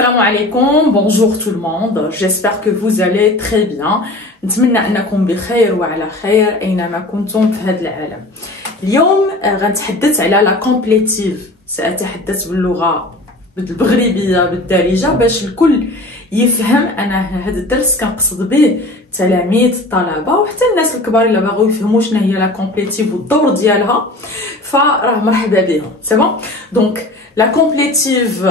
Salam alaikum, bonjour tout le monde, j'espère que vous allez très bien. نتمنى أنكم بخير وعلى خير أينما كنتم في هذا العالم. اليوم غنتحدث على لا كومبليتيف، سأتحدث باللغة المغربية بالدارجة باش الكل يفهم. أنا هذا الدرس كنقصد به تلاميذ الطلبة وحتى الناس الكبار اللي باغيو يفهموا شنو هي لا كومبليتيف والدور ديالها، فراه مرحبا بهم. سي بون. دونك la complétive,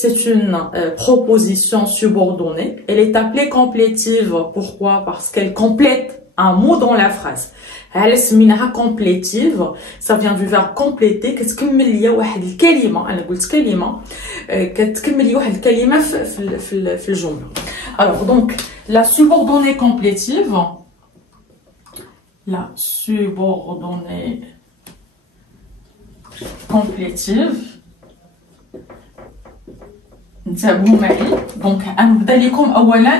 c'est une proposition subordonnée. Elle est appelée complétive. Pourquoi? Parce qu'elle complète un mot dans la phrase. Elle est complétive. Ça vient du verbe compléter. كتكمل ليا واحد الكلمة. أنا قلت كلمة. كتكمل ليا واحد الكلمة في الجملة. Alors donc la subordonnée complétive. La subordonnée complétive. نتابعوا معي. دونك غنبدا لكم اولا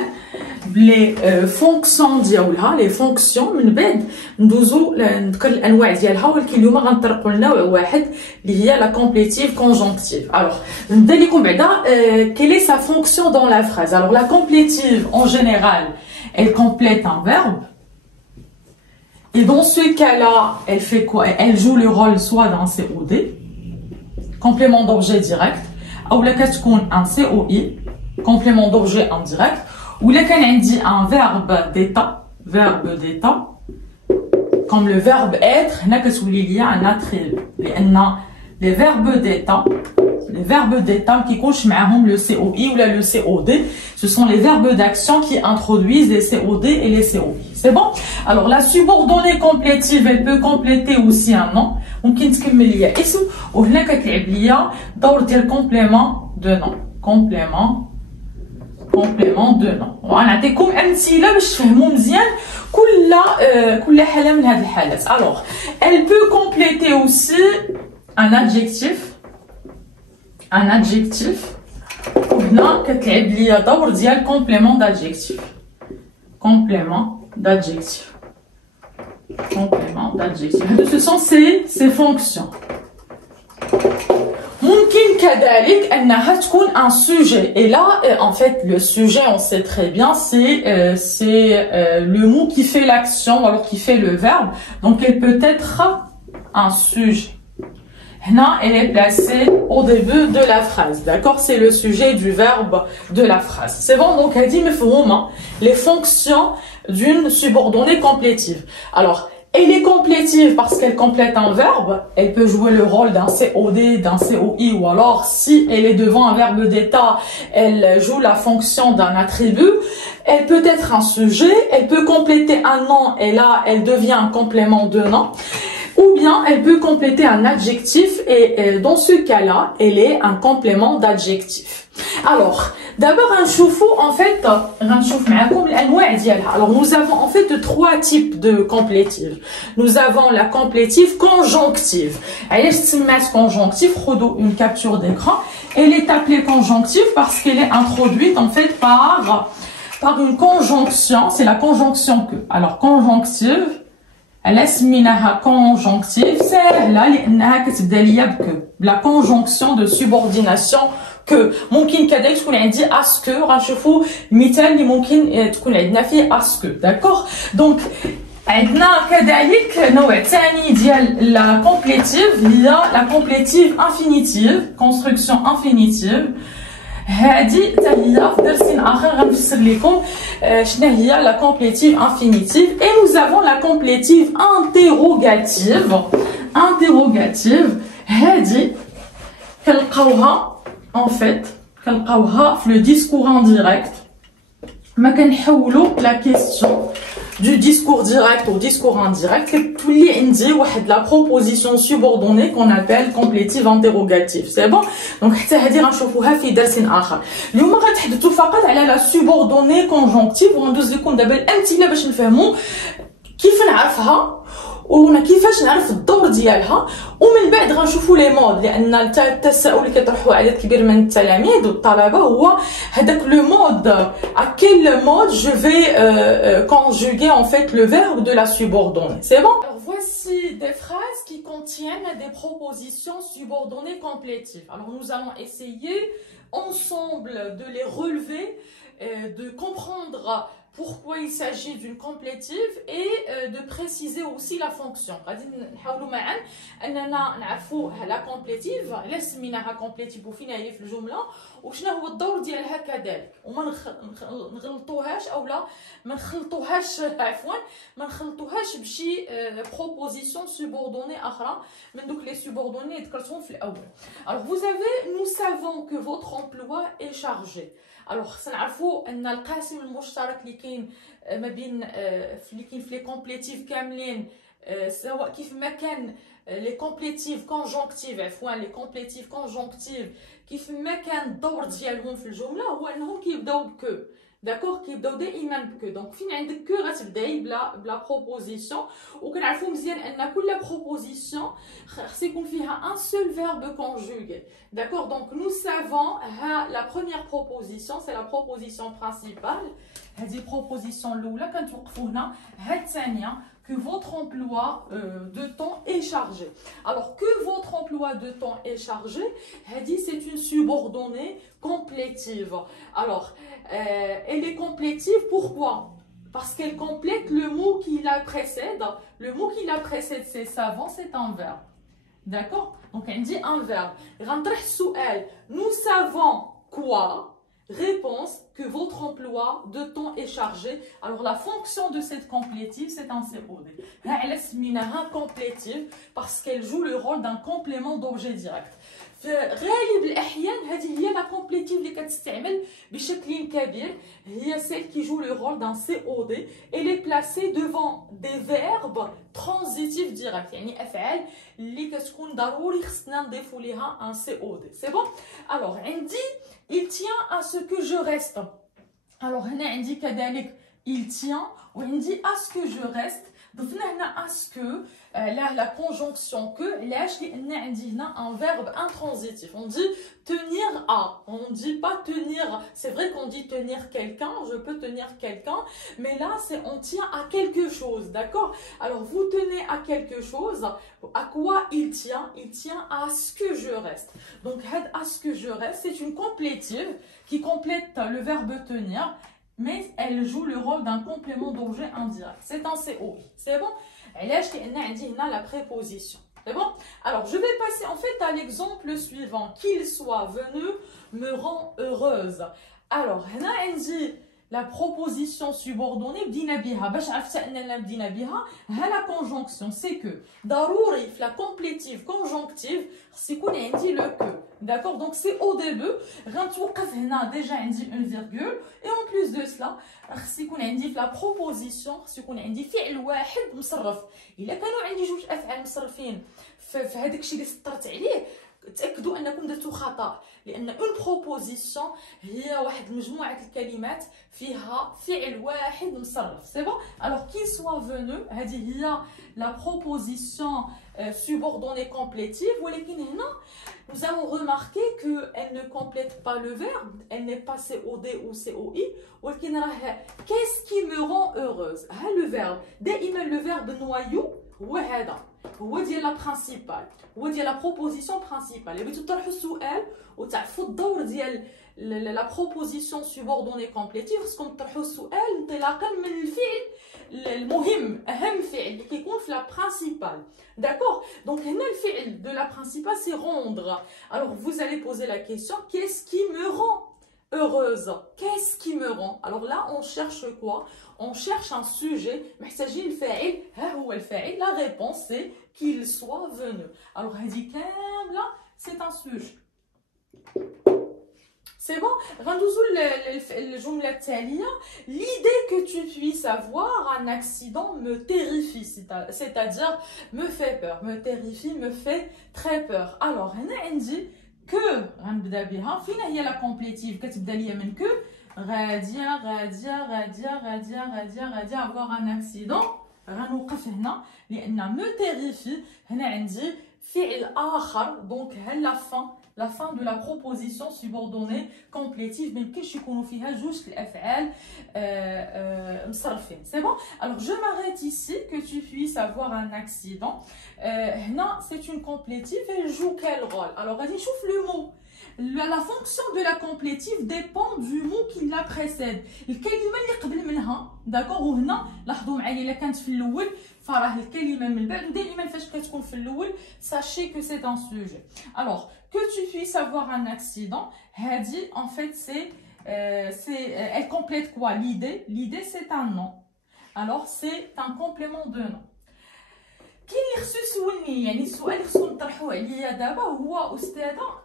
بلي فونكسيون ديالها، لي فونكسيون، من بعد ندوزو نذكر الانواع ديالها، ولكن اليوم غنطرقوا لنوع واحد اللي هي لا كومبليتيف كونجونكتيف. الوغ نبدا لكم بعدا quelle est sa fonction dans la phrase. Alors la complétive en général elle complète un verbe. Et dans ce cas-là, elle fait quoi? Elle joue le rôle soit d'un COD, complément d'objet direct, ou là كتكون un COI, complément d'objet indirect, ou là كان عندي un verbe d'état, comme le verbe être. هنا كتولي ليا un attribut، لأن les verbes d'état qui كيكونش معاهم le COI ou là le COD, ce sont les verbes d'action qui introduisent les COD et les COI. C'est bon? Alors la subordonnée complétive, elle peut compléter aussi un nom. ممكن تكمل ليا اسم، وهنا كتلعب ليا دور ديال complément de nom. complément de nom. وغنعطيكم امثله باش تفهموا مزيان كل حاله من هذه الحالات. Alors elle peut compléter aussi un adjectif. وهنا كتلعب ليا دور ديال complément d'adjectif. Ce sont ces fonctions. ممكن كذلك أنها تكون un sujet. Et là, en fait, le sujet, on sait très bien, c'est le mot qui fait l'action, ou alors qui fait le verbe. Donc, elle peut être un sujet. Là, elle est placée au début de la phrase. D'accord? C'est le sujet du verbe de la phrase. C'est bon? Donc, elle dit, les fonctions d'une subordonnée complétive. Alors, elle est complétive parce qu'elle complète un verbe. Elle peut jouer le rôle d'un COD, d'un COI, ou alors, si elle est devant un verbe d'état, elle joue la fonction d'un attribut. Elle peut être un sujet. Elle peut compléter un nom et là, elle devient un complément de nom. Ou bien, elle peut compléter un adjectif et dans ce cas-là, elle est un complément d'adjectif. Alors, d'abord, alors, nous avons en fait trois types de complétives. Nous avons la complétive conjonctive. Conjonctive, une capture d'écran. Elle est appelée conjonctive parce qu'elle est introduite en fait par une conjonction. C'est la conjonction que. Alors, conjonctive. Elle سميناها conjonctive سهلة لأنها كتبدا ليا بلا conjonction de subordination que ممكن كذلك تكون عندي اسكو. غنشوفوا المثال اللي ممكن تكون عندنا فيه اسكو. داكوغ. دونك عندنا كذلك نوع ثاني ديال لا كومبليتيف هي لا كومبليتيف انفينيتيف، كونستركسيون انفينيتيف. هذه حتى هي في درس اخر غنفسر لكم شنو هي لا كومبليتيف انفينيتيف. Et nous avons la complétive interrogative. هذه كنلقاوها en fait في le discours indirect. ما كنحولوا la question du discours direct au discours indirect كتولي عندي واحد لا proposition subordonnée qu'on appelle complétive interrogative. C'est bon? donc حتى هذه غنشوفوها في درس اخر. اليوم غنتحدثوا فقط على لا subordonnée conjonctive وغندوز لكم دابا الامثله باش نفهموا كيف نعرفها وكيفاش نعرف الدور ديالها، ومن بعد غنشوفوا لي مود. لان التساؤل اللي كيطرحوه عدد كبير من التلاميذ والطلبه هو هذاك لو مود، à quel mode je vais conjuguer en fait le verbe de la subordonnée. C'est bon? Alors voici des phrases phrases qui contiennent des propositions subordonnées complétives. Alors nous allons essayer ensemble de les relever, de comprendre pourquoi il s'agit d'une complétive et de préciser aussi la fonction. غادي نحاولوا معا اننا نعرفوا la complétive علاش سميناها complétive وفين هي في الجمله وشنو هو الدور ديالها كذلك وما نغلطوهاش اولا ما نخلطوهاش عفوا ما نخلطوهاش بشي proposition subordonnée اخرى من دوك لي subordonnées اللي ذكرتهم في الاول. Alors vous avez, nous savons que votre emploi est chargé. Alors خصنا نعرفوا ان القاسم المشترك اللي كاين ما بين اللي كاين في لي كومبليتيف كاملين سواء كيف ما كان لي كومبليتيف كونجونكتيف عفوا لي كومبليتيف كونجونكتيف كيف ما كان الدور ديالهم في الجمله هو انهم كيبداو بكو داكوغ كيبداو دائما بكو دونك فين عندك كو غتبداي بلا بروبوزيسيون وكنعرفوا مزيان ان كل بروبوزيسيون خص يكون فيها ان سول فيرب كونجوغي داكوغ دونك نو سافون لا بروميير بروبوزيسيون سي لا بروبوزيسيون برينسيبال هذه البروبوزيسيون الاولى كنتوقفوا هنا ها الثانيه que votre emploi de temps est chargé. Alors que votre emploi de temps est chargé, c'est une subordonnée complétive. Alors, elle est complétive pourquoi? Parce qu'elle complète le mot qui la précède. Le mot qui la précède, c'est savant, c'est un verbe. D'accord? Donc, elle dit un verbe. Nous savons quoi? Réponse que votre emploi de temps est chargé. Alors la fonction de cette complétive, c'est un COD. Elle est complétive parce qu'elle joue le rôle d'un complément d'objet direct. في غالب الأحيان هذه هي لا كومبليتيف اللي كتستعمل بشكل كبير هي celle qui joue le rôle d'un COD. Elle est placée devant des verbes transitifs directs يعني أفعال اللي كتكون ضروري خصنا نضيفوا ليها un COD. C'est bon? Alors عندي il tient à ce que je reste. Alors هنا عندي كذلك il tient وعندي à ce que je reste. ضفنا هنا à ce que la conjonction que علاش لان عندي هنا un verbe intransitif. On dit tenir à, on dit pas tenir. C'est vrai qu'on dit tenir quelqu'un, je peux tenir quelqu'un, mais là c'est on tient à quelque chose, d'accord? Alors vous tenez à quelque chose, à quoi il tient? Il tient à ce que je reste. Donc à ce que je reste, c'est une complétive qui complète le verbe tenir, mais elle joue le rôle d'un complément d'objet indirect. C'est un COI. C'est bon? علاش لان عندي هنا la préposition. C'est bon? Alors je vais passer en fait à l'exemple suivant. Qu'il soit venu me rend heureuse. Alors هنا عندي la proposition subordonnée بدينا بها باش عرفت اننا بدينا بها ها la conjonction c'est que ضروري في la complétive conjonctive خص يكون عندي le que. D'accord? Donc c'est au début غنتوقف هنا déjà عندي une virgule et en plus de cela خص يكون عندي في la proposition خص يكون عندي فعل واحد مصرف. الا كانوا عندي جوج افعال مصرفين في هذاك الشيء اللي سطرت عليه تاكدوا انكم درتوا خطا لان اون بروبوزيسيون هي واحد مجموعه الكلمات فيها فعل واحد مصرف. سي بون. alors qu'il soit venu هذه هي la proposition subordonnée complétive ولكن هنا nous allons remarquer que elle ne complète pas le verbe, elle n'est pas COD ou COI ولكن راه qu'est-ce qui me rend heureuse. ها le verbe دائما le verbe noyau هو هذا هو ديال لا برينسيبال هو ديال لا بروبوزيسيون برينسيبال. اللي بغيتو تطرحوا السؤال وتعرفوا الدور ديال لا بروبوزيسيون سوبوردوني كومبليتيف خصكم تطرحوا السؤال انطلاقا من الفعل المهم اهم فعل اللي كيكون في لا برينسيبال. داكور دونك هنا الفعل دو لا برينسيبال سي روندر. alors vous allez poser la question qu'est-ce qui me rend heureuse. Qu'est-ce qui me rend? Alors là on cherche quoi? On cherche un sujet. محتاجين الفاعل. ها هو الفاعل. La réponse c'est qu'il soit venu. Alors هذه كاملة c'est un sujet. C'est bon? غندوزو الجملة التالية. L'idée que tu puisses avoir un accident me terrifie. C'est-à-dire me fait peur. Me terrifie, me fait très peur. Alors هنا عندي que غنبدا بها. فين هي لا كومبليتيف كتبدا ليا من que غادي avoir un accident. غنوقف هنا لان me terrifie هنا عندي فعل اخر دونك ها لا فان la fin de la proposition subordonnée complétive. Mais qu'est-ce qu'on fait juste l'af'al مصرفين. C'est bon? Alors je m'arrête ici que tu puisses avoir un accident. Non, c'est une complétive. Elle joue quel rôle? Alors vas-y, chauffe le mot. La fonction de la complétive dépend du mot qui la précède. الكلمة اللي قبل منها داكوغ وهنا لاحظوا معايا الا كانت في الاول فراه الكلمة من بعد دائما فاش كتكون في الاول sachez que c'est un sujet. Alors que tu puisses avoir un accident, هادي en fait elle complète quoi? L'idée c'est un nom. Alors c'est un complément de nom. كاين اللي خصو يسولني يعني السؤال اللي خصكم تطرحوه عليا دابا هو استاذه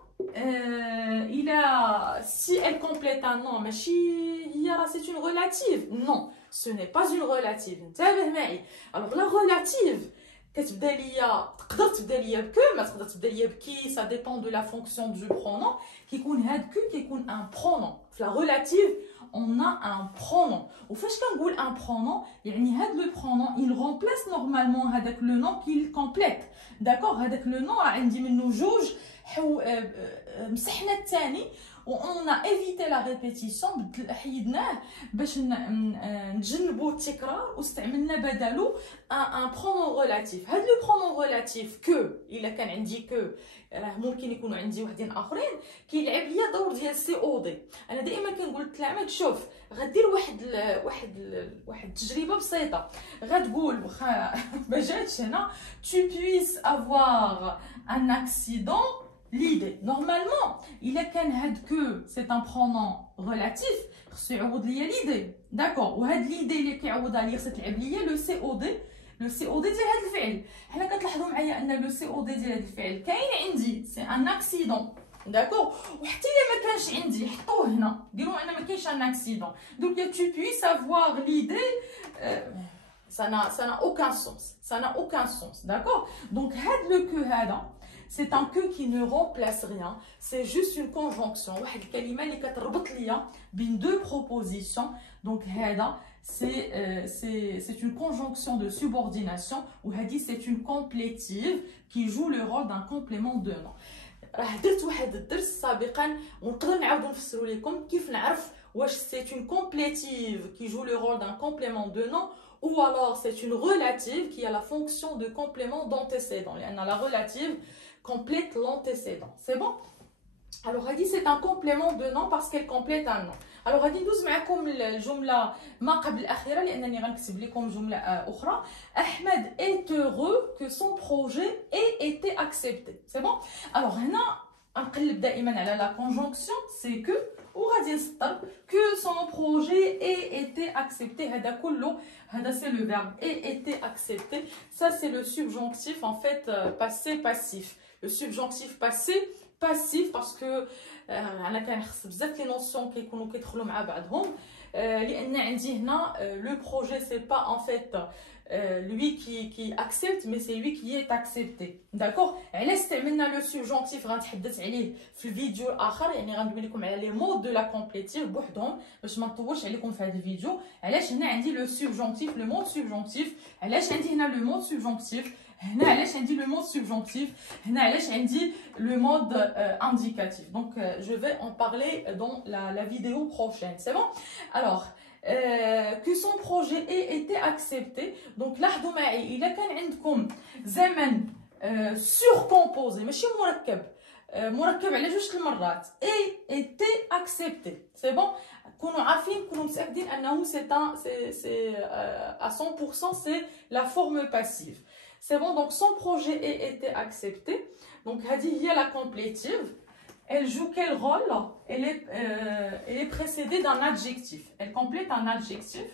si elle complète un nom, mais c'est une relative. Non, ce n'est pas une relative. Alors la relative, تقدر تبدا ليا بكو ما تقدر تبدا ليا بكي ça dépend de la fonction du pronom كيكون هاد كو كيكون un pronom. في la relative on a un pronom. وفاش كنقول un pronom يعني هاد le pronom il remplace normalement هذاك le nom qu'il complète. D'accord, هذاك le nom عندي منه جوج مسحنا الثاني وon a évité la répétition حيدناه باش نتجنبوا التكرار واستعملنا بداله un pronom relatif. هذا لو pronom relatif que الا كان عندي que راه ممكن يكونوا عندي وحدين اخرين كيلعب ليا دور ديال سي او دي. انا دائما كنقول للتلاميذ شوف غدير واحد التجربه بسيطه غتقول واخا ما جاتش هنا tu puisses avoir un accident. L'idée, normalement, il est qu'un had que c'est un pronom relatif, c'est l'idée, d'accord. Ou had l'idée اللي كيعوض عليه تلعب ليا le COD ديال هذا الفعل. حنا كتلاحظوا معايا ان le COD ديال هذا الفعل كاين عندي سي ان اكسيدون داكور. وحتى الا ما كانش عندي حطوه هنا ديروا ان ما كاينش ان اكسيدون. دونك tu puisses avoir l'idée ça n'a aucun sens, d'accord. Donc had le que هذا c'est un que qui ne remplace rien, c'est juste une conjonction. واحد الكلمة اللي كتربط ليا بين deux propositions. Donc هذا c'est une conjonction de subordination ou هذه c'est une complétive qui joue le rôle d'un complément de nom. راه درت واحد الدرس سابقا ونقدر نعاودو نفسرو لكم كيف نعرف واش c'est une complétive qui joue le rôle d'un complément de nom ou alors c'est une relative qui a la fonction de complément d'antécédent. La relative complète l'antécédent. C'est bon? Alors, هذه c'est un complément de nom parce qu'elle complète un nom. Alors, غادي ندوز معكم الجملة ما قبل الأخيرة لأنني غنكتب لكم جملة أخرى. Ahmed est heureux que son projet ait été accepté. C'est bon? Alors, هنا نقلب دائما على la conjonction c'est que وغادي نسطر que son projet ait été accepté. هذا كله هذا c'est le verbe ait été accepté. Ça c'est le subjonctif en fait passé passif. Le subjonctif passif parce que انا كنخص بزاف لي نوسيون كيكونوا كيدخلوا مع بعضهم لان عندي هنا le projet c'est pas en fait lui qui accepte mais c'est lui qui est accepté. d'accord. علاش استعملنا le subjonctif غنتحدث عليه في الفيديو الاخر يعني غندوي لكم على لي مود دو لا كومبليتيف بوحدهم باش ما نطولش عليكم في هذا الفيديو. علاش هنا عندي le subjonctif le mot subjonctif علاش عندي هنا le mot subjonctif هنا علاش عندي le mode subjonctif هنا علاش عندي le mode indicatif. Donc je vais en parler dans la vidéo prochaine. C'est bon. Alors que son projet ait été accepté. Donc لاحظوا معي الا كان عندكم زمن surcomposé ماشي مركب على جوج المرات et été accepté. C'est bon. كونوا عارفين كونوا متاكدين انه c'est à 100% c'est la forme passive. C'est bon, donc son projet ait été accepté. Donc, هذه هي la complétive. Elle joue quel rôle? Elle est précédée d'un adjectif. Elle complète un adjectif.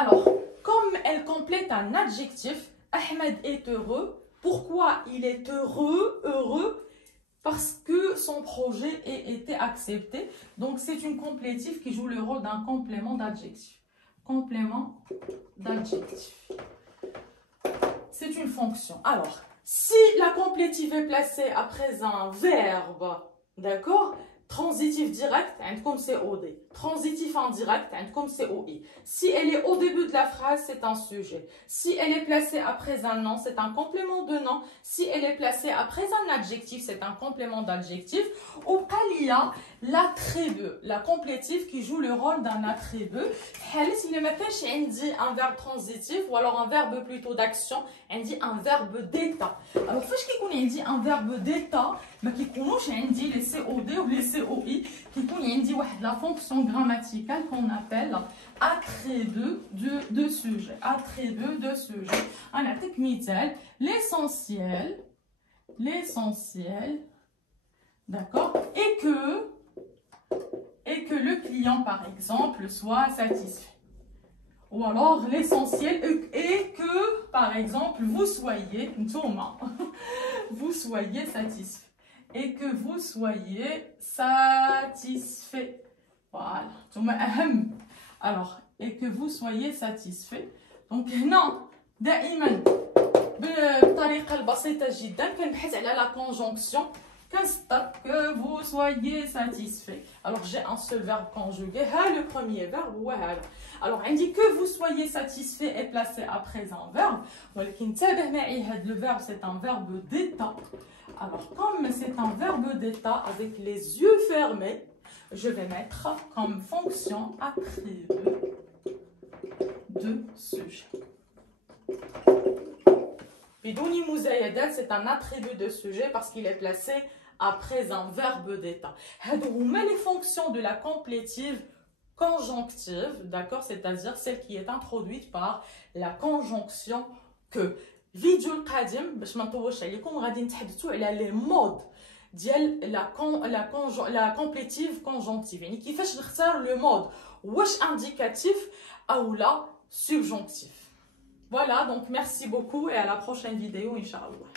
Alors, comme elle complète un adjectif, Ahmed est heureux. Pourquoi il est heureux? Parce que son projet ait été accepté. Donc, c'est une complétive qui joue le rôle d'un complément d'adjectif. Complément d'adjectif. C'est une fonction. Alors, si la complétive est placée après un verbe, d'accord, Transitif direct, عندكم COD. Transitif indirect, عندكم COI. Si elle est au début de la phrase, c'est un sujet. Si elle est placée après un nom, c'est un complément de nom. Si elle est placée après un adjectif, c'est un complément d'adjectif. Ou il y a l'attribut, la complétive qui joue le rôle d'un attribut. Si le matin, j'ai un verbe transitif ou alors un verbe plutôt d'action, on dit un verbe d'état. Alors, quand on dit un verbe d'état, mais qui connaissent les COD ou les COI, qui connaissent la fonction grammaticale qu'on appelle attribut de sujet. Attribut de sujet. On a techniquement l'essentiel, d'accord, et que le client, par exemple, soit satisfait. Ou alors l'essentiel est que, par exemple, vous soyez satisfait. Et que vous soyez satisfait. Voilà. Alors, et que vous soyez satisfait. Donc, non, دائما بالطريقة البسيطة جدا كنبحث على la conjonction que vous soyez satisfait. Alors, j'ai un seul verbe conjugué. Le premier verbe, voilà. Alors, on dit que vous soyez satisfait est placé après un verbe. Le verbe, c'est un verbe d'état. Alors, comme c'est un verbe d'état avec les yeux fermés, je vais mettre comme fonction attribut de sujet. Bidouni Mouzayadat, c'est un attribut de sujet parce qu'il est placé après un verbe d'état. Les fonctions de la complétive conjonctive, d'accord, c'est-à-dire celle qui est introduite par la conjonction que. Vidéo القادم باش ما نطولش عليكم غادي نتحدثوا على لي مود ديال la complétive conjonctive يعني كيفاش نختار le mode واش indicatif ou la subjonctif. Voilà, donc merci beaucoup et à la prochaine vidéo, Inch'Allah.